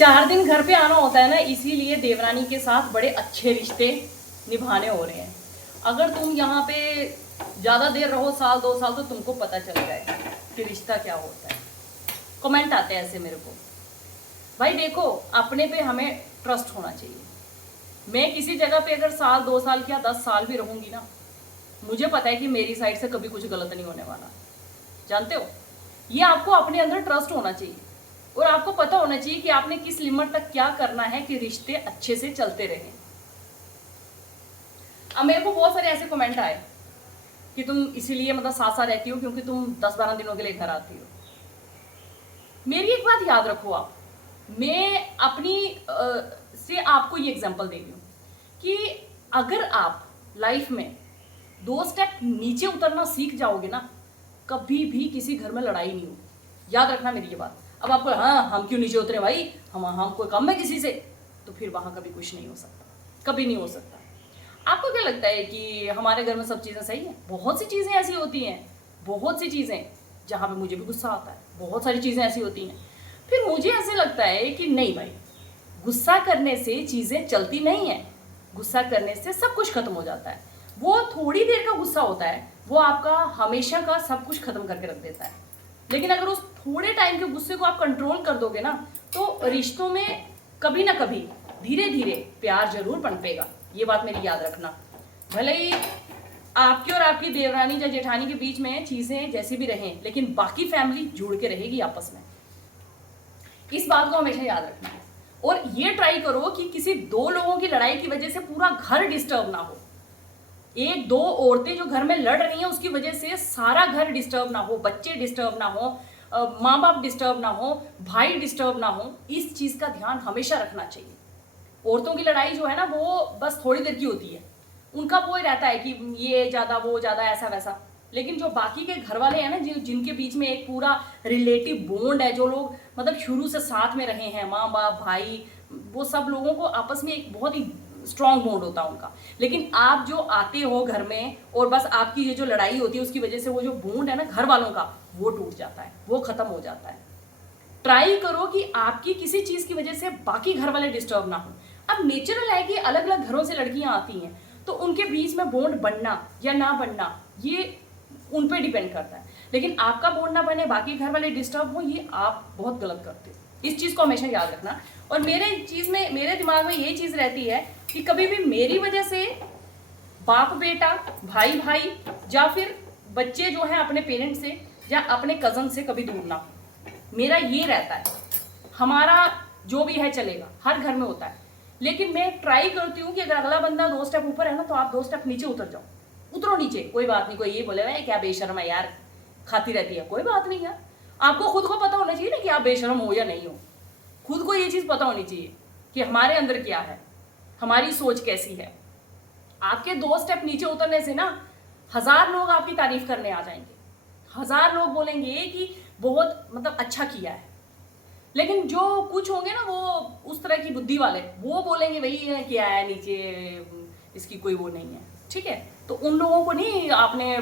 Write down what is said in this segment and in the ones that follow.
4 दिन घर पे आना होता है ना, इसीलिए देवरानी के साथ बड़े अच्छे रिश्ते निभाने हो रहे हैं। अगर तुम यहाँ पे ज़्यादा देर रहो, साल 2 साल, तो तुमको पता चल जाएगा कि रिश्ता क्या होता है। कमेंट आते हैं ऐसे मेरे को, भाई देखो अपने पे हमें ट्रस्ट होना चाहिए। मैं किसी जगह पे अगर साल 2 साल या 10 साल भी रहूंगी ना, मुझे पता है कि मेरी साइड से कभी कुछ गलत नहीं होने वाला। जानते हो, ये आपको अपने अंदर ट्रस्ट होना चाहिए और आपको पता होना चाहिए कि आपने किस लिमिट तक क्या करना है कि रिश्ते अच्छे से चलते रहें। अब मेरे को बहुत सारे ऐसे कमेंट आए कि तुम इसीलिए मतलब साथ साथ रहती हो क्योंकि तुम 10-12 दिनों के लिए घर आती हो। मेरी एक बात याद रखो आप, मैं अपनी से आपको ये एग्जांपल दे रही हूँ कि अगर आप लाइफ में 2 स्टेप नीचे उतरना सीख जाओगे ना, कभी भी किसी घर में लड़ाई नहीं होगी। याद रखना मेरी ये बात। अब आपको हाँ हम क्यों नीचे उतरे भाई, हम कोई कम है किसी से, तो फिर वहां कभी कुछ नहीं हो सकता, कभी नहीं हो सकता। आपको क्या लगता है कि हमारे घर में सब चीज़ें सही हैं? बहुत सी चीज़ें ऐसी होती हैं, बहुत सी चीज़ें जहाँ पे मुझे भी गुस्सा आता है, बहुत सारी चीज़ें ऐसी होती हैं। फिर मुझे ऐसे लगता है कि नहीं भाई, गुस्सा करने से चीज़ें चलती नहीं हैं, गुस्सा करने से सब कुछ खत्म हो जाता है। वो थोड़ी देर का गुस्सा होता है, वो आपका हमेशा का सब कुछ खत्म करके रख देता है। लेकिन अगर उस थोड़े टाइम के गुस्से को आप कंट्रोल कर दोगे ना, तो रिश्तों में कभी ना कभी धीरे धीरे प्यार जरूर पनपेगा। ये बात मेरी याद रखना। भले ही आपकी और आपकी देवरानी या जेठानी के बीच में चीजें जैसी भी रहें, लेकिन बाकी फैमिली जुड़ के रहेगी आपस में। इस बात को हमेशा याद रखना है और ये ट्राई करो कि किसी 2 लोगों की लड़ाई की वजह से पूरा घर डिस्टर्ब ना हो। 1-2 औरतें जो घर में लड़ रही हैं उसकी वजह से सारा घर डिस्टर्ब ना हो, बच्चे डिस्टर्ब ना हो, माँ बाप डिस्टर्ब ना हो, भाई डिस्टर्ब ना हो। इस चीज का ध्यान हमेशा रखना चाहिए। औरतों की लड़ाई जो है ना, वो बस थोड़ी देर की होती है। उनका वो ही रहता है कि ये ज्यादा वो ज्यादा ऐसा वैसा। लेकिन जो बाकी के घर वाले हैं ना, जिनके बीच में एक पूरा रिलेटिव बॉन्ड है, जो लोग मतलब शुरू से साथ में रहे हैं, माँ बाप भाई, वो सब लोगों को आपस में एक बहुत ही स्ट्रांग बॉन्ड होता है उनका। लेकिन आप जो आते हो घर में और बस आपकी ये जो लड़ाई होती है उसकी वजह से वो जो बॉन्ड है ना घर वालों का, वो टूट जाता है, वो खत्म हो जाता है। ट्राई करो कि आपकी किसी चीज की वजह से बाकी घर वाले डिस्टर्ब ना हो। अब नेचुरल है कि अलग अलग घरों से लड़कियां आती हैं, तो उनके बीच में बॉन्ड बनना या ना बनना ये उन पे डिपेंड करता है। लेकिन आपका बॉन्ड ना बने, बाकी घर वाले डिस्टर्ब हो, ये आप बहुत गलत करते हो। इस चीज को हमेशा याद रखना। और मेरे दिमाग में ये चीज रहती है कि कभी भी मेरी वजह से बाप बेटा, भाई भाई या फिर बच्चे जो है अपने पेरेंट्स से या अपने कजन से कभी दूर ना हो। मेरा ये रहता है। हमारा जो भी है चलेगा, हर घर में होता है। लेकिन मैं ट्राई करती हूँ कि अगर अगला बंदा 2 स्टेप ऊपर है ना, तो आप 2 स्टेप नीचे उतर जाओ। उतरो नीचे, कोई बात नहीं। कोई ये बोले भाई क्या बेशर्म है यार, खाती रहती है, कोई बात नहीं यार। आपको खुद को पता होना चाहिए ना कि आप बेशर्म हो या नहीं हो। खुद को ये चीज पता होनी चाहिए कि हमारे अंदर क्या है, हमारी सोच कैसी है। आपके 2 स्टेप नीचे उतरने से ना 1000 लोग आपकी तारीफ करने आ जाएंगे, 1000 लोग बोलेंगे कि बहुत मतलब अच्छा किया है। लेकिन जो कुछ होंगे ना वो उस तरह की बुद्धि वाले, वो बोलेंगे भाई ये क्या है नीचे, इसकी कोई वो नहीं है। ठीक है, तो उन लोगों को नहीं आपने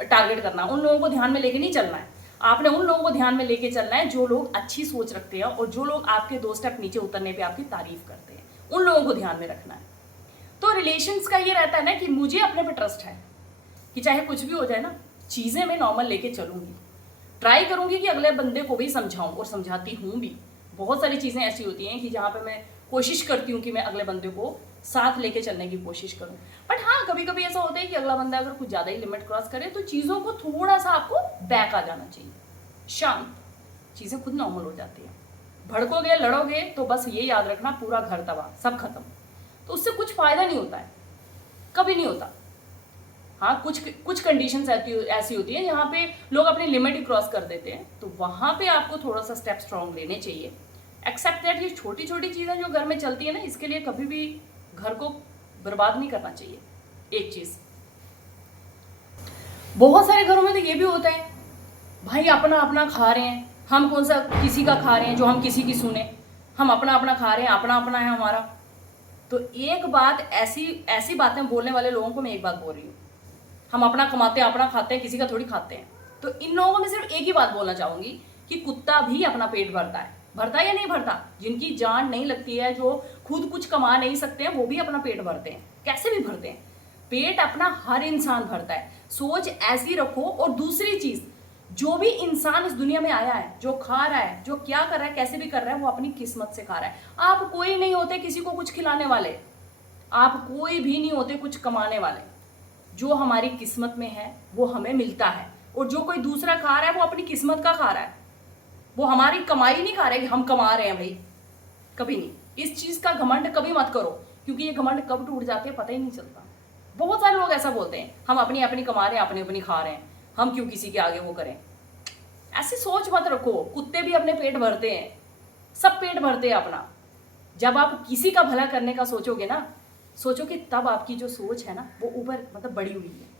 टारगेट करना, उन लोगों को ध्यान में लेके नहीं चलना है। आपने उन लोगों को ध्यान में लेके चलना है जो लोग अच्छी सोच रखते हैं और जो लोग आपके 2 स्टेप नीचे उतरने पे आपकी तारीफ करते हैं, उन लोगों को ध्यान में रखना है। तो रिलेशंस का ये रहता है ना कि मुझे अपने पे ट्रस्ट है कि चाहे कुछ भी हो जाए ना, चीजें मैं नॉर्मल लेके चलूंगी। ट्राई करूंगी कि अगले बंदे को भी समझाऊं और समझाती हूं भी। बहुत सारी चीजें ऐसी होती हैं कि जहां पे मैं कोशिश करती हूँ कि मैं अगले बंदे को साथ लेके चलने की कोशिश करूं। बट हाँ, कभी कभी ऐसा होता है कि अगला बंदा अगर कुछ ज्यादा ही लिमिट क्रॉस करे, तो चीजों को थोड़ा सा आपको बैक आ जाना चाहिए, शांत। चीजें खुद नॉर्मल हो जाती है। भड़कोगे लड़ोगे तो बस ये याद रखना पूरा घर तबाह, सब खत्म। तो उससे कुछ फायदा नहीं होता है, कभी नहीं होता। हाँ, कुछ कंडीशंस ऐसी होती है जहाँ पे लोग अपनी लिमिट ही क्रॉस कर देते हैं, तो वहां पे आपको थोड़ा सा स्टेप स्ट्रॉन्ग लेने चाहिए। एक्सेप्ट दैट ये छोटी छोटी चीजें जो घर में चलती है ना, इसके लिए कभी भी घर को बर्बाद नहीं करना चाहिए। एक चीज, बहुत सारे घरों में तो ये भी होता है भाई अपना अपना खा रहे हैं, हम कौन सा किसी का खा रहे हैं जो हम किसी की सुने। हम अपना अपना खा रहे हैं, अपना अपना है हमारा। तो एक बात, ऐसी ऐसी बातें बोलने वाले लोगों को मैं एक बात बोल रही हूँ, हम अपना कमाते हैं, अपना खाते हैं, किसी का थोड़ी खाते हैं। तो इन लोगों को मैं सिर्फ एक ही बात बोलना चाहूंगी कि कुत्ता भी अपना पेट भरता है, भरता है या नहीं भरता? जिनकी जान नहीं लगती है, जो खुद कुछ कमा नहीं सकते हैं, वो भी अपना पेट भरते हैं, कैसे भी भरते हैं। पेट अपना हर इंसान भरता है। सोच ऐसी रखो। और दूसरी चीज, जो भी इंसान इस दुनिया में आया है, जो खा रहा है, जो क्या कर रहा है, कैसे भी कर रहा है, वो अपनी किस्मत से खा रहा है। आप कोई नहीं होते किसी को कुछ खिलाने वाले, आप कोई भी नहीं होते कुछ कमाने वाले। जो हमारी किस्मत में है वो हमें मिलता है, और जो कोई दूसरा खा रहा है वो अपनी किस्मत का खा रहा है, वो हमारी कमाई नहीं खा रहा है कि हम कमा रहे हैं भाई, कभी नहीं। इस चीज का घमंड कभी मत करो, क्योंकि ये घमंड कब टूट जाते हैं पता ही नहीं चलता। बहुत सारे लोग ऐसा बोलते हैं, हम अपनी अपनी कमा रहे हैं, अपनी अपनी खा रहे हैं, हम क्यों किसी के आगे वो करें। ऐसी सोच मत रखो। कुत्ते भी अपने पेट भरते हैं, सब पेट भरते हैं अपना। जब आप किसी का भला करने का सोचोगे ना, सोचो कि तब आपकी जो सोच है ना वो ऊपर मतलब बड़ी हुई है।